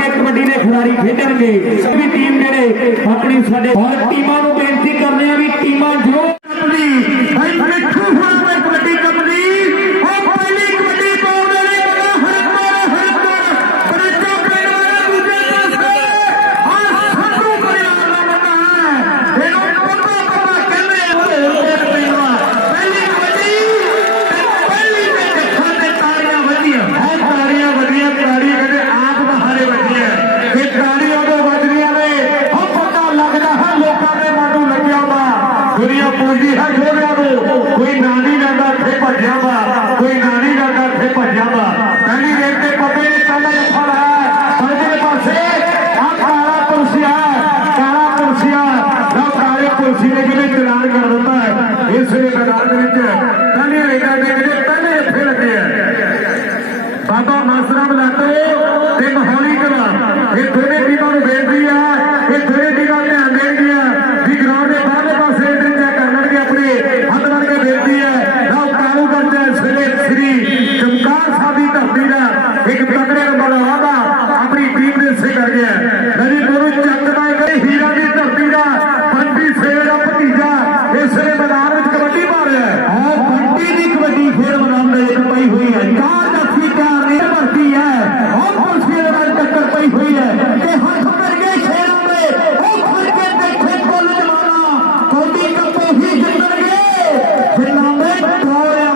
के कबड्डी के खिलाड़ी खेडणगे सभी टीम जेडे अपनी साडे और टीमां नूं बेनती करने भी टीमां जो कबड्डी भाई मिठू फुलवा कबड्डी कबड्डी ओ पहली कबड्डी पाउंदे ने हरकर बरेचा पेड़ वाला दूजे पासे और संधू परिवार दा बंदा है एनो पप्पा पप्पा कहंदे पहली कबड्डी पहली ते जੱਫਾ ते ताड़ियां वधियां है ताड़ियां वधियां ताड़ी कहंदे आप बहारे वधियां ये ताड़ी उदों वजदियां ने ओ पता लगदा है लोकां दे मन नूं लग्गिया वा दुनिया पूजदी है जोड़ियां नूं कोई नानी लगा थे भज्जिया वा कोई नानी लगा थे भज्जिया वा पहली रेत ते पप्पे ने चल जੱਫਾ है दूजे पासे आ काला पुलसिया ना काले पुलसी ने किने चलान कर दिता है इस मैदान दे विच पहली रेता दे किने पहले जੱਫੇ लगे हैं बाबा मासरा बलाटो ते मोहाली कला ये दोने टीमां नूं बेनती है ये दोने टीमां ध्यान देणगियां भी ग्राउंड दे बाहरले पासे एंट्री चेक कर लणगे अपने हथ बन के बेनती है ना कालू करजा इस वेले श्री चमकार साहब दी धरती दा एक तगड़े नंबर वादा अपनी टीम दे हिस्से कर गया नदी गुरु चकदा गई हीरा दी धरती दा बंटी सेवे दा भतीजा इस वेले मैदान विच कबड्डी मार रहा है और बंटी दी कबड्डी खेल मैदान दे विच पई हुई है भर्ती है और पुलसिया टक्कर पई हुई है कि हाथ कर गए शेरों में और खुल के देखे कुल जमाना कोटी कपो ही जिंदर गए जिन्हां में टोया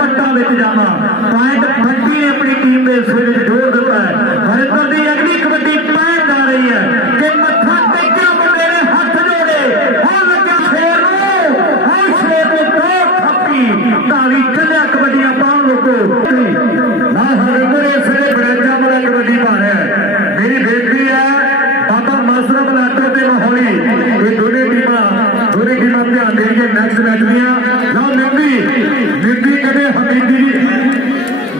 पट्टा विच जाना पॉइंट बंटी ने अपनी टीम के सिर जोड़ दिता है हरिंदर की अगली कबड्डी पैर जा रही है कि मत्था टेकिया मुंडे ने हाथ जोड़े और लग्या शेर ने दो थप्पी ताली चलिया कबड्डियां पाउण लोगो ना हरिंदर इस वेले बड़ेजा वाला कबड्डी पा रहा है मेरी बेनती है बाबा मासरा बलाटो ते मोहाली ये दोने टीमां ध्यान देंगे नेक्स्ट मैच दियां ना निंदी कदे हमीदी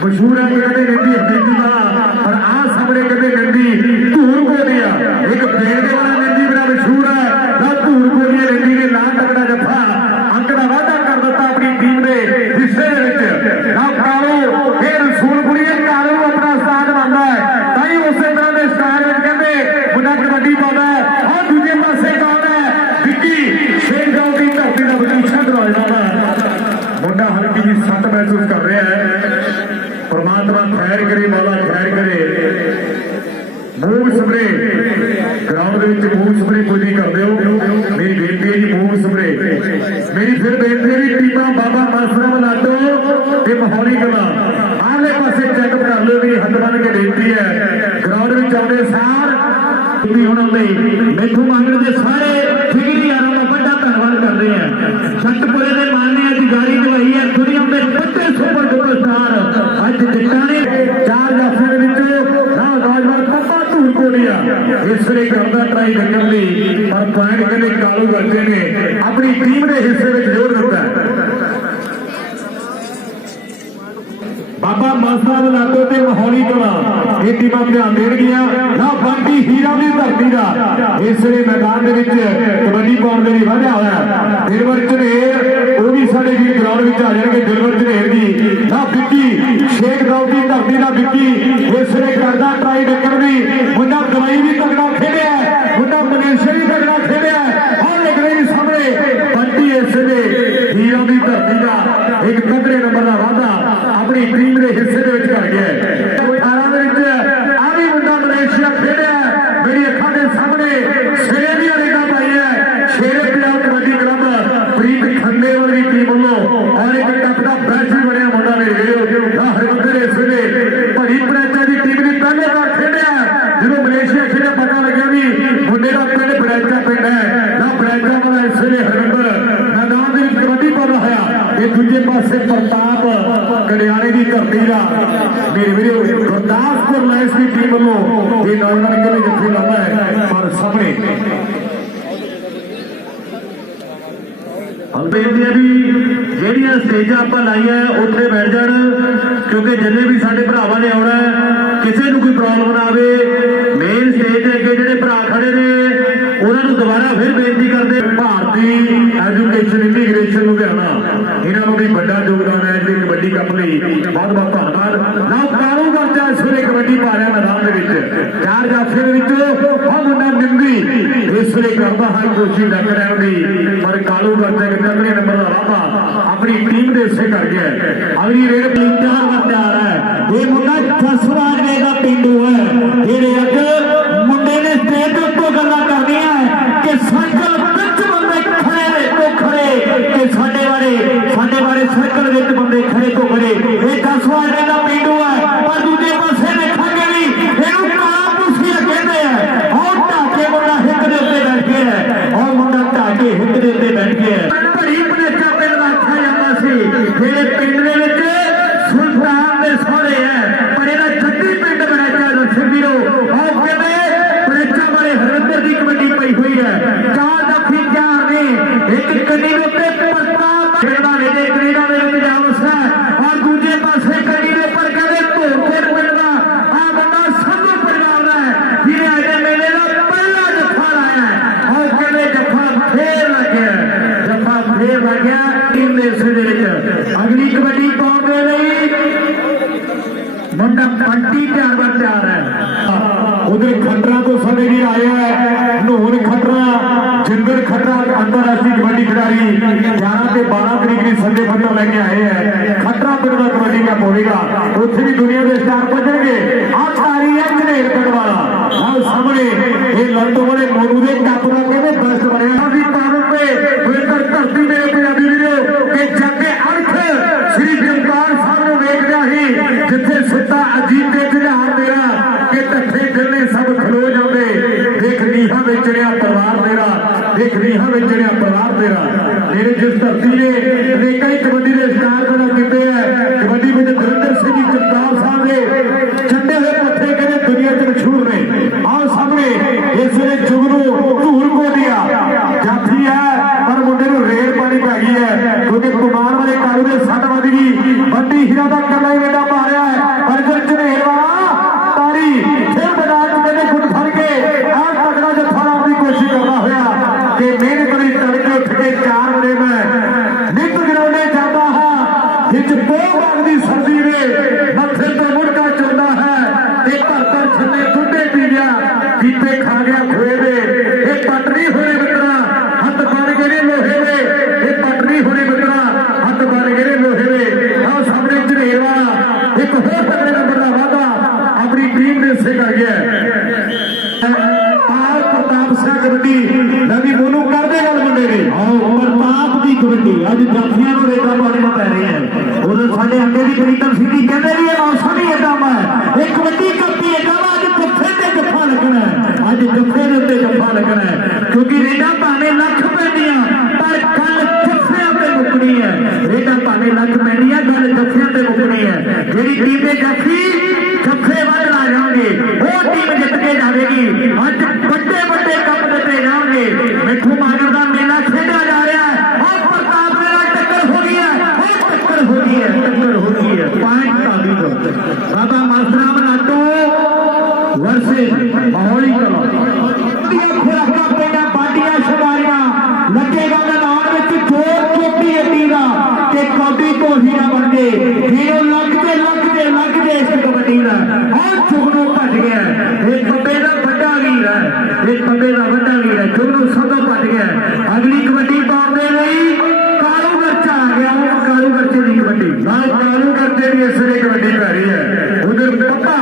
मशहूर है कदे निंदी हमीदी वाला पर आ सामने कदे निंदी धूर गोलिया एक बेड़े वाला निंदी बड़ा मशहूर है ना धूर गोलिया निंदी ने ना तगड़ा जੱਫਾ अंक का वादा कर दिता अपनी टीम के हिस्से ना कालो ये रसूलपुरी कालो अपना उस्ताद बनता है ताई उस तरह के स्टाइल कहते मुंडा कबड्डी पाता है और दूजे पासे कौन है विक्की शेर गांव की धरती का बगीचा दरवाजा मुंडा हल्की जी सट महसूस कर रहा है परमात्मा खैर करे मौला खैर करे move spray ground move spray कोई नहीं कर दो मेरी बेनती है जी मूव स्प्रे मेरी फिर बेनती है टीमां बाबा मासरा बलाटो ते मोहाली कला आले पासे चेकअप कर लो मेरी हथ बन के बेनती है ग्राउंड में आने सार मैथों मंगण के सारे फिगरी यारों का बड़ा धन्यवाद कर रहे हैं छठपुरे के मानने की गाड़ी दवाई है दुनिया में बड़े सुपर डुपर स्टार अज जिताने चार जाफे इस वे करता ट्राई करने पर पॉइंट कहते कालू करते ने अपनी टीम के हिस्से में जोड़ दिता है बाबा मासरा बलाटो ते मोहाली कला ये टीमां ध्यान देणगियां ना बंटी हीरा की धरती का इस वे मैदान के कबड्डी पाउण के लिए वधिया होया दिलवर झनेर वो भी साडे भी ग्राउंड में आ जाएंगे दिलवर झनेर की ना विक्की शेख गांव की धरती का विक्की इस वे करदा ट्राई करनी मुंडा दवाई भी तगड़ा खेलिया मुंडा मलेशिया भी तगड़ा खेलिया और लग रही सामने बंटी इस वे हीरा की धरती का एक तगड़े नंबर का वादा अपनी टीम के हिस्से कर गया 18 मुंडा मलेशिया खेलिया मेरी अखा के सामने सिरे दी रेडा पाई है शेरे पंजाब कबड्डी क्लब प्रीत खंडे वाली टीम वालों और एक टप का बैच भी बनया मुंडा मेरे हरिमंदर इस वे बड़ी बड़ैचा की टीम ने पहले बार खेलिया जो मलेशिया खेलिया पता लगे भी मुंडे का पिंड बड़ैचा पिंड है ना बड़ैचा वाला इस वे हरिमंदर मैदान में कबड्डी पा रहा है ये दूजे पासे प्रताप कड़ियाले की धरती का मेरे वीडियो गुरदासपुर लाइन्स की टीम वालों ये नौजवान के लिए जत्थे लाता है और सामने बेनती है भी ਜਿਹੜੀਆਂ ਸਟੇਜਾਂ ਆਪਾਂ ਲਾਈਆਂ ਉੱਥੇ ਬੈਠ ਜਾਣ क्योंकि जिन्हें भी साडे भरावां ने आउणा किसी नूं कोई प्रॉब्लम ना आवे मेन स्टेज ते अगे जिहड़े भरा खड़े ने उन्हां नूं दोबारा फिर बेनती करदे भारती एजुकेशन इमीग्रेशन लुधियाना इन्हां नूं भी बड़ा योगदान है जी कबड्डी कप लई बहुत बहुत धन्यवाद। लओ कालू करजा इस पा रहा मैदान के विच। चार जाफे के विच हम मुंडा निंदी इस वे करता हर कोशिश रख रहे की, पर कालू करते अगले नंबर का वाधा अपनी टीम के हिस्से कर गया। अगली रेड टीम तैयार कर तैयार है। ये मुंडा जसवाड़े का पिंडू है जेडे अज मुंडे ने स्टेज तो गल्लां करनियां कि सर्कल विच बंदे खड़े तो खड़े कि साडे बारे सर्कल विच बंदे खड़े तो खड़े। ये जसवाड़े का पिंडू है पर दूजे पासे देखांगे भी इहनूं काला पुछिया कहते हैं। और ढाके मुंडा हिक दे उत्ते बैठ के है और मुंडा ढाके हिक दे उत्ते बैठ के है। बड़ी पनेचा पिंड दा आखिया जांदा सी जेडे पिंड दे विच सुल्तान दे सोहरे है पर इहदा जੱਦੀ पिंड बनेचा दर्शक वीरो और कहते पनेचा वाले हरिंदर दी कबड्डी पई हुई है। चार दफी चार ने एक कन्नी दे उत्ते प्रताप खेलदा ने कनेडा दे विच जावस है और दूजे पासे कन्नी दे पर कहते धोखेड़ पिंड दा आ बंदा संधू परिवार दा है जिहने अजे मेले दा पहला जफा लाया है और कहते जफा फेर लग गया टीम दे हिस्से दे विच। अगली कबड्डी पाउण दे लई मुंडा पंटी तैयार है। उधर खटरा तो समय भी आया है नूर खटरा जिंदर खटरा अंतरराष्ट्रीय कबड्डी खिलाड़ी 11 से 12 तरीक की संडे फटर लेके आए हैं। खटरा पिंड का कबड्डी का होगा उत्थे भी दुनिया के स्टार पहुंचेंगे। आज आ रही है झनेर पिंड वाला और सामने ये लंडो वाले मोनू के कप का कहते बेस्ट बनया भी पावन पे बेहतर धरती मेरे पंजाबी वीरो के जाके अर्थ श्री जमदार साहब ने वेख लिया ही जिथे सिद्धा अजीत के जुझार मेरा कि ढट्ठे गन्ने सब खलो जाते देख नीहा बेचड़िया परिवार मेरा देख नीहा बेचड़िया परिवार मेरा मेरे जिस धरती ने अनेक ही कबड्डी के स्टार पैदा किए हैं। कबड्डी में धुरंधर सिंह जी जगतार साहब ने चंडे हुए पत्थे कहते दुनिया च मशहूर ने और सामने इस वे जुगनू धूर को दिया जाफी है पर मुंडे को रेल पानी पै गई है क्योंकि कुमार वाले कालू ने सट वज गई बंदी हीरा का कला ही बेटा मारिया है पर जो झनेर वाला तारी फिर मैदान में गुट फड़ के आज तगड़ा जत्था लाने की कोशिश करना होया कि मेहनत बड़ी तड़के उठ के 4 बजे मैं नित गिराने जाता हाँ जिच 2 बाग की सर्दी में मथे तो मुड़का चलता है भरतर छन्ने दुधे पी गया पीपे खा गया खोए दे ये पटरी होने मित्रा हथ बन गए लोहे दे ये पटरी होने मित्रा हथ बन गए लोहे दे और सामने झनेर वाला एक होर पकड़े नंबर का वादा अपनी टीम ने हिस्से कर गया। पाल प्रताप सिंह कबड्डी नवी मोनू कर दे गल मुंडे ने प्रताप की कबड्डी अज जाफियां नूं रेता पाने में पै रही है। उधर साडे अंडे की करीतन सिंधी कहते रही है मौसम ही एकदम है एक कबड्डी कपी एकदम अज जफे ते जफा लगना है अज जफे दे उत्ते जफा लगना है क्योंकि रेडा भावे लख पैंदियां पर गल जफियां ते मुकनी है। रेडा भावे लख पैंदियां गल जफियां ते मुकनी है। जेहड़ी टीम दे जफी जफे वध ला जाएंगे वो टीम जित के जाएगी। अज बड़े बड़े कप दिते जाएंगे। मिठू मागर का मेला खेड़ा जा रहा है और प्रताप के नाल टक्कर हो गई है और टक्कर हो गई है टक्कर हो गई है पॉइंट ताबीर बाबा मास्टराम नाटू वर्सेस माहौली कला खुराका पेड़ा बाटियां शबारियां लगेगा मैदान में जोर चोटी अड्डी का कि कबड्डी तो हीरा बन गए हीरो लगते इस कबड्डी का और जुगनू भज गया एक बब्बे का बड़ा वीर है एक बब्बे का बड़ा वीर है जुगनू सब भज गया। अगली कबड्डी पाउण दे लई कालू गर्चा आ गया वो कालू गर्चे की कबड्डी कालू गर्चे की इस वे कबड्डी पै रही है। उधर पक्का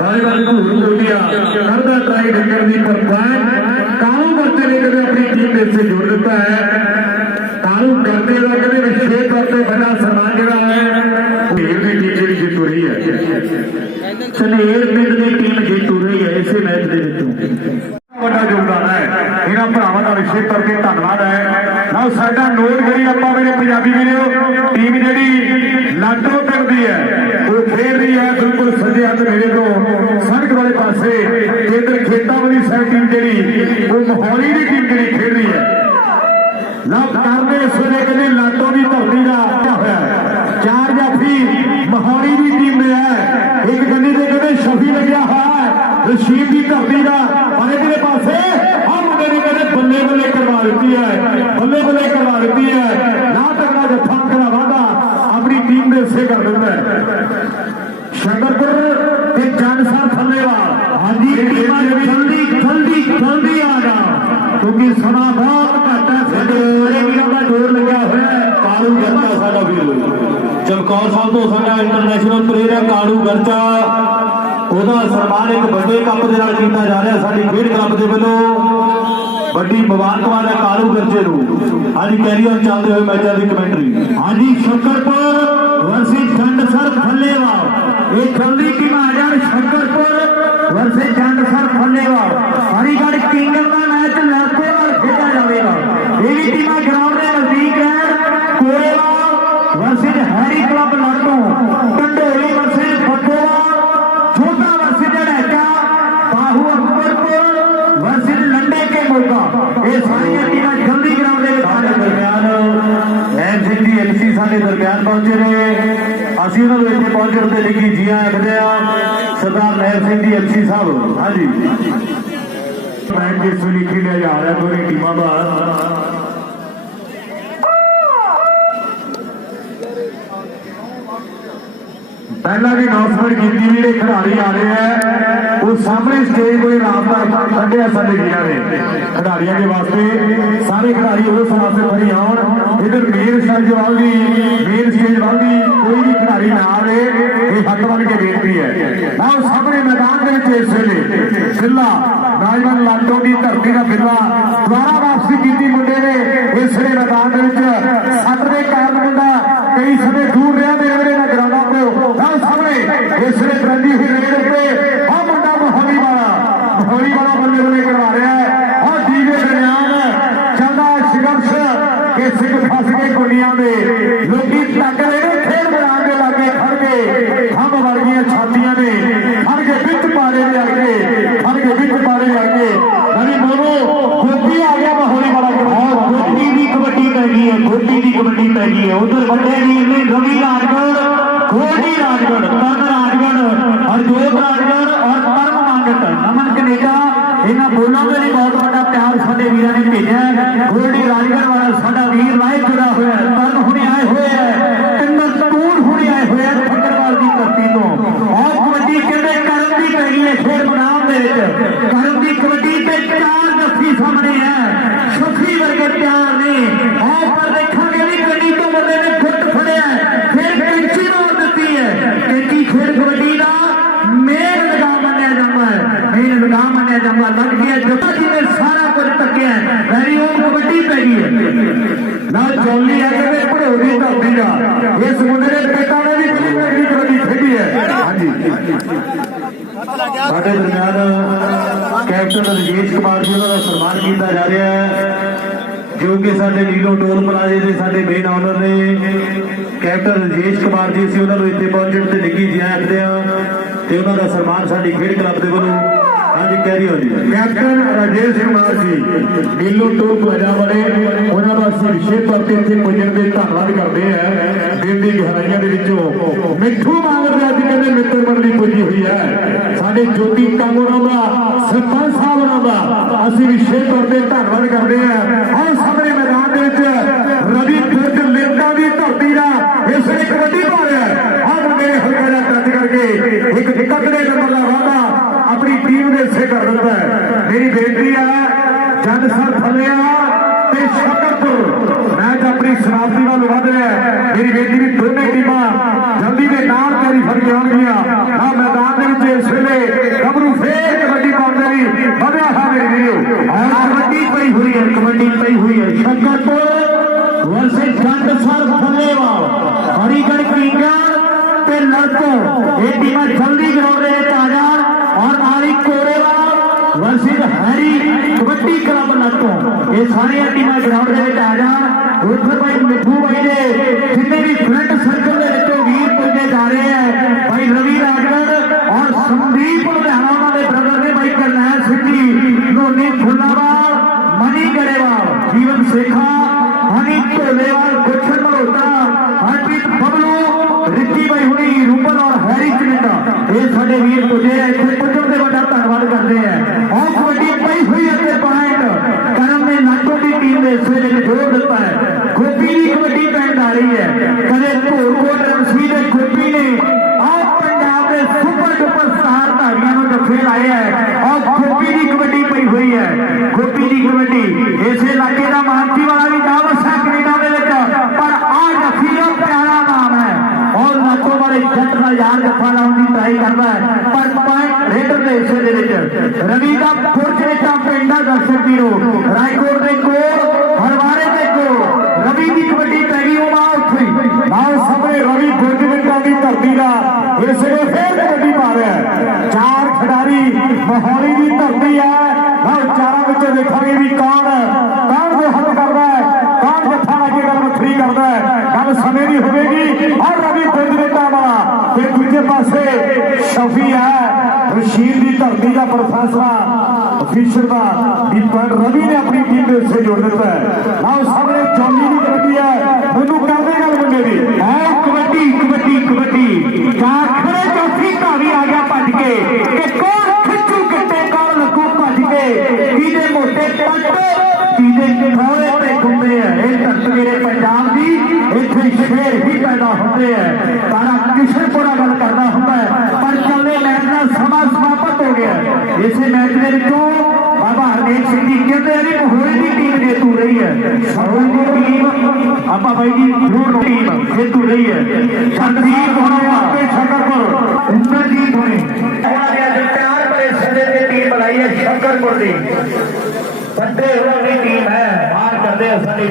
वालीबाल धूल हो गया करदा ट्राई करने की पर पॉइंट कालू गर्चे ने कभी अपनी टीम से जोड़ दिता है। कालू गर्चे का कभी विशेष तौर पर बड़ा सम्मान जरा है जीतू रही है झनेर पिंड की टीम जीतू रही है इस मैच के बड़ा योगदान है इन्होंने भरावां का विशेष तौर पर धन्यवाद है ना साडा नोट करी आपां मेरे पंजाबी वीरो टीम जिहड़ी लाडो पिंड दी है वो खेल रही है बिल्कुल सज्जे हथ मेरे को सड़क वाले पासे इधर खेतां वाली साइड टीम जिहड़ी वो माहौली की टीम जिहड़ी खेल रही है लव करने इस वे कहते लाडो की धरती का क्या होया 4 जाफी माहौली की टीम में है एक गन्नी से कहते शफी लग्या हुआ है रशीद की धरती का और इधर पासे हम मुंडे ने कहते बल्ले बल्ले करवा दी है बल्ले बल्ले करवा दी है ना तक जफा करा वादा अपनी टीम में हिस्से कर दिता है। शकरपुर के जानसर चमकौर साहब तो साडा इंटरनेशनल प्लेयर है कालू गरचा, ਉਹਦਾ ਸਨਮਾਨ एक ਵੱਡੇ ਕੱਪ ਦੇ ਨਾਲ ਕੀਤਾ ਜਾ ਰਿਹਾ ਸਾਡੀ ਖੇਡ ਕਲੱਬ ਦੇ ਵੱਲੋਂ। ਵੱਡੀ ਮੁਬਾਰਕਬਾਦ ਹੈ ਕਾਲੂ ਗਰਚੇ ਨੂੰ। ਅੱਜ ਕੈਰੀਅਰ ਚੱਲਦੇ ਹੋਏ ਮੈਚਾਂ ਦੀ ਕਮੈਂਟਰੀ। ਹਾਂਜੀ ਸ਼ੱਕਰਪੁਰ ਵਰਸੀ ਚੰਡਸਰ ਫੱਲੇਵਾਲ, ਇਹ ਜਲਦੀ ਟੀਮ ਆ ਜਾਣ। ਸ਼ੱਕਰਪੁਰ ਵਰਸੀ ਚੰਡਸਰ ਫੱਲੇਵਾਲ, ਹਰੀਗੜ੍ਹ ਕਿੰਗਲ ਦਾ ਮੈਚ ਲੜਕੋ ਨਾਲ ਖੇਡਿਆ ਜਾਵੇਗਾ। ਇਹ ਵੀ ਟੀਮਾਂ ਗਰਾਊਂਡ ਦੇ ਨਜ਼ਦੀਕ ਹੈ। ਕੋਰੇਵਾਲ ਵਰਸੀ ਹੈਰੀ ਕਲੱਬ ਲੜਕੋ, ਢੰਡੋਰੀ ਵਰਸੀ ਫੱਤੋਵਾਲ, छोटा वर्षित डैका, बाहू अकबरपुर वर्षित लंडे के मौका। ये सारी टीमें जल्दी ग्राउंड के दरमियान नैब सिंह जी एमसी साडे दरमियान पहुंचे ने। ਅਸੀਂ ਉਹਨਾਂ ਨੂੰ ਇੱਥੇ ਪਹੁੰਚਣ ਤੇ ਲਿਖੀ ਜੀ ਆਖਦੇ ਆ ਸਰਦਾਰ ਨੈਬ ਸਿੰਘ ਜੀ ਐਮਸੀ ਸਾਹਿਬ। ਹਾਂਜੀ ਮੈਚ ਜਿਸ ਨੂੰ ਲਿਖੀ ਲਿਆ ਜਾ ਰਿਹਾ ਦੋਨੇ ਟੀਮਾਂ ਦਾ। पहला भी अनाउंसमेंट की ਜਿਹੜੇ खिडारी आ रहे हैं वो सामने स्टेज कोई रास्ता ਕੱਢਿਆ ਸਾਡੇ ਵੀਰਾਂ ਨੇ खिडारियों के वास्ते। सारे खिडारी उस वास्ते भरी आउन। इधर मेन स्टेज वाली मेन स्टेज वाली कोई भी खिडारी ना आवे, ये हक बन के बेनती है। और सामने मैदान के विच इस वेले बिल्ला राजवन लाटो की धरती का बिल्ला दोबारा वापसी की मुंडे ने। इस वेले मैदान के विच सट दे कारण मुंडा कई समय दूर रहा मेरे ग्राउंडों को। सामने इस वेले ट्रेंडी हुई रेड पे और मुंडा मोहाली वाला बल्ले बल्ले करवा रहा है। और डी के दरमियान चलता संघर्ष के सिख फस गए कुंडिया में लोग तक रहे खेल मैदान के लागे खड़ के हम वर्गिया छातियां ने खड़ के बिच पारे में आगे खड़ के बिच पारे आगे नवी मोनो गोपी आ गया मोहाली वाला। गोपी की कबड्डी पै गई है, गोपी की कबड्डी पै गई है। उधर बड़े वीर ने रवि राजगढ़, गोल्डी राजगढ़, तन राजगढ़, हरजोत राजगढ़ और परम मांगट नमन कनेजा इन्होंने बोलों के लिए बहुत बड़ा प्यार साडे वीरां ने भेजा है। गोल्डी राजगढ़ वाला साडा वीर लाइव जुड़ा हुआ है। तन हुणे आए हुए है, तूर हुणे आए हुए हैं ठक्करवाल की धरती तो। और कबड्डी कहते करम की पै गई है खेल मैदान में। करम की कबड्डी पे 4 जफ्फी सामने है, सखी वर्गे प्यार ने। और पर देखोगे भी कबड्डी तो बंदे ने फुट फड़िया फिर कैंची मार दी है। कैंची खेल कबड्डी का मेन लगाम मनिया जाता है, मेन लगाम मनिया जाता लग गया जब जी ने सारा कुछ तकिया है। वेरी ओम कबड्डी पै गई है ना चौली है कि भड़ोली धरती का। इस मुंडे ने बेटा ने भी कबड्डी खेडी है। हाँ जी साडे दरमियान कैप्टन राजेश कुमार जी का सम्मान किया जा रहा है जो कि साडे नीलो टोल प्लाजे के साडे मेन ऑनर ने कैप्टन राजेश कुमार जी से उन्होंने इतने पहुंचने से निੱਘੀ जी आखते हैं तो उन्होंने सम्मान साडी खेड क्लब के वालों। हाँ जी कैरी हो जी कैप्टन राजेश कुमार जी नीलो टोल प्लाजा वाले उन्होंने असं विशेष तौर पर इतने पुजन के धन्यवाद करते हैं। दिल की गहराइयों के विचों मिठू मांगते अज कहते मित्र मंडली पुजी हुई है। साडे ज्योति कांगोरा का सरपंच साहब उन्होंने असं विशेष तौर पर धन्यवाद करते हैं। और सामने मैदान के रवि दुर्ग लिंडा की धरती का इस वे कबड्डी पा रहा है। और मेरे हल्का टच करके एक तगड़े नंबर का वादा अपनी टीम ने इसे कर दिता है। मेरी बेनती है जंडसर फलिया ते शकरपुर मैच अपनी समाप्ति वाल वध रहा है। मेरी बेनती भी दोनों टीमां जल्दी के नाल तैयारी फड़ के आउणगियां। हाँ मैदान के इस वेले गबरू फिर कबड्डी पाउंदे लई वधिया है मेरी वीडियो। और कबड्डी पई हुई है, कबड्डी पई हुई है। शकरपुर वर्सेस जंडसर फलेवाल, हरीगढ़ किंगल ते लड़को ये टीमां जल्दी ग्राउंड में आ जाण। और नाली कोरेवाल वर्सेस हैरी कबड्डी क्लब लड़को ये सारिया टीमां ग्राउंड में आ जाण। उधर भाई मिठू भाई ने जितने भी फ्रंट सर्कल के वीर पुजे जा रहे हैं भाई रवि राजगढ़ और संदीप लुधियाना उन्होंने ब्रदर ने भाई करनैल सिंह जी, लोनी फुल्लावाल, मनी गरेवाल, जीवन शेखा, हनी ढोलेवाल, गुलशन मल्होत्रा, हरप्रीत बबलू, रिक्की भाई हुणी, रूपल और हैरी कनेडा ये साडे वीर पुजे इतने पुजन से बड़ा धन्यवाद करते हैं। और कबड्डी पई हुई है पॉइंट करम ने नाटो की टीम ने इस वेले जोड़ दिता है। गोपी की कबड्डी पैंट आ रही है कदे धोरकोट रमसी ने गोपी ने और पंजाब के सुपर डुपर स्टार धाड़ियों जफे लाए हैं। और गोपी की कबड्डी पई हुई है, गोपी की कबड्डी इस इलाके का मानसी वाला भी नाम है कनेडा पर आज अखीरा प्यारा नाम है करना है पर पॉइंट रेडर के हिस्से दे विच रवि का फॉर्चुनेटा पिंडा दर्शक वीरो रायकोट के कोल हरवारे के कोल रवि की कबड्डी पै गई वो मां उठी ਨਾਲ ਸਾਹਮਣੇ ਰਵੀ ਫੌਰਚੂਨੇਟਾਂ ਦੀ ਧਰਤੀ ਦਾ ਇਸ ਵੇਲੇ ਫੇਰ ਕਬੱਡੀ ਪਾ ਰਿਹਾ ਹੈ। ਚਾਰ ਖਿਡਾਰੀ ਮੋਹਾਲੀ ਦੀ ਧਰਤੀ ਹੈ। ਨਾਲ ਚਾਰਾਂ ਵਿੱਚੋਂ ਦੇਖਾਂਗੇ ਵੀ ਕੌਣ ਦੇ ਹੱਥ ਕਰਦਾ ਹੈ, ਕੌਣ ਜੱਥਾ ਲਾ ਕੇ ਗੱਲ ਵੱਖਰੀ ਕਰਦਾ ਹੈ। ਗੱਲ ਸਮੇਂ ਦੀ ਹੋਵੇਗੀ ਔਰ ਰਵੀ ਫੌਰਚੂਨੇਟਾਂ ਵਾਲਾ ਤੇ ਦੂਜੇ ਪਾਸੇ ਸ਼ਫੀ ਹੈ ਰਸ਼ੀਦ ਦੀ ਧਰਤੀ ਦਾ ਪ੍ਰੋਫੈਸਰ ਅਫੀਸ਼ਰ ਦਾ ਵੀ ਰਵੀ ਨੇ ਆਪਣੀ ਟੀਮ ਦੇ ਹਿੱਸੇ ਜੋੜ ਦਿੱਤਾ ਹੈ। ਨਾਲ ਸਾਹਮਣੇ ਜੌਨੀ ਦੀ ਕਬੱਡੀ ਹੈ। ਮੈਨੂੰ ਕਰਦੇ ਗੱਲ ਮੁੰਡੇ ਦੀ है कबड्डी कबड्डी कबड्डी जाखड़े चौथी धावी आ गया भज के ते कौन खिच्चू किट्टे कौन लगू भज के किदे मोटे पट्ट किदे थोड़े ते गुंबे है ये धरत मेरे पंजाब दी इत्थे शेर ही पैदा होते हैं तारा किशनपुरा गल करदा हुंदा है पर चलने मैच का समा समाप्त हो गया इसे मैच के विचों बाबा हरनेक सिंह जी कहते हैं कि होली की टीम जेतू रही है होली की टीम आपा भाई जी जरूर टीम जेतू रही है संदीप होना पे शकरपुर इंद्रजीत होने उन्होंने आज प्यार भरे सदे की टीम बनाई है शकरपुर की बड़े उन्होंने टीम है बाहर करते हैं सारी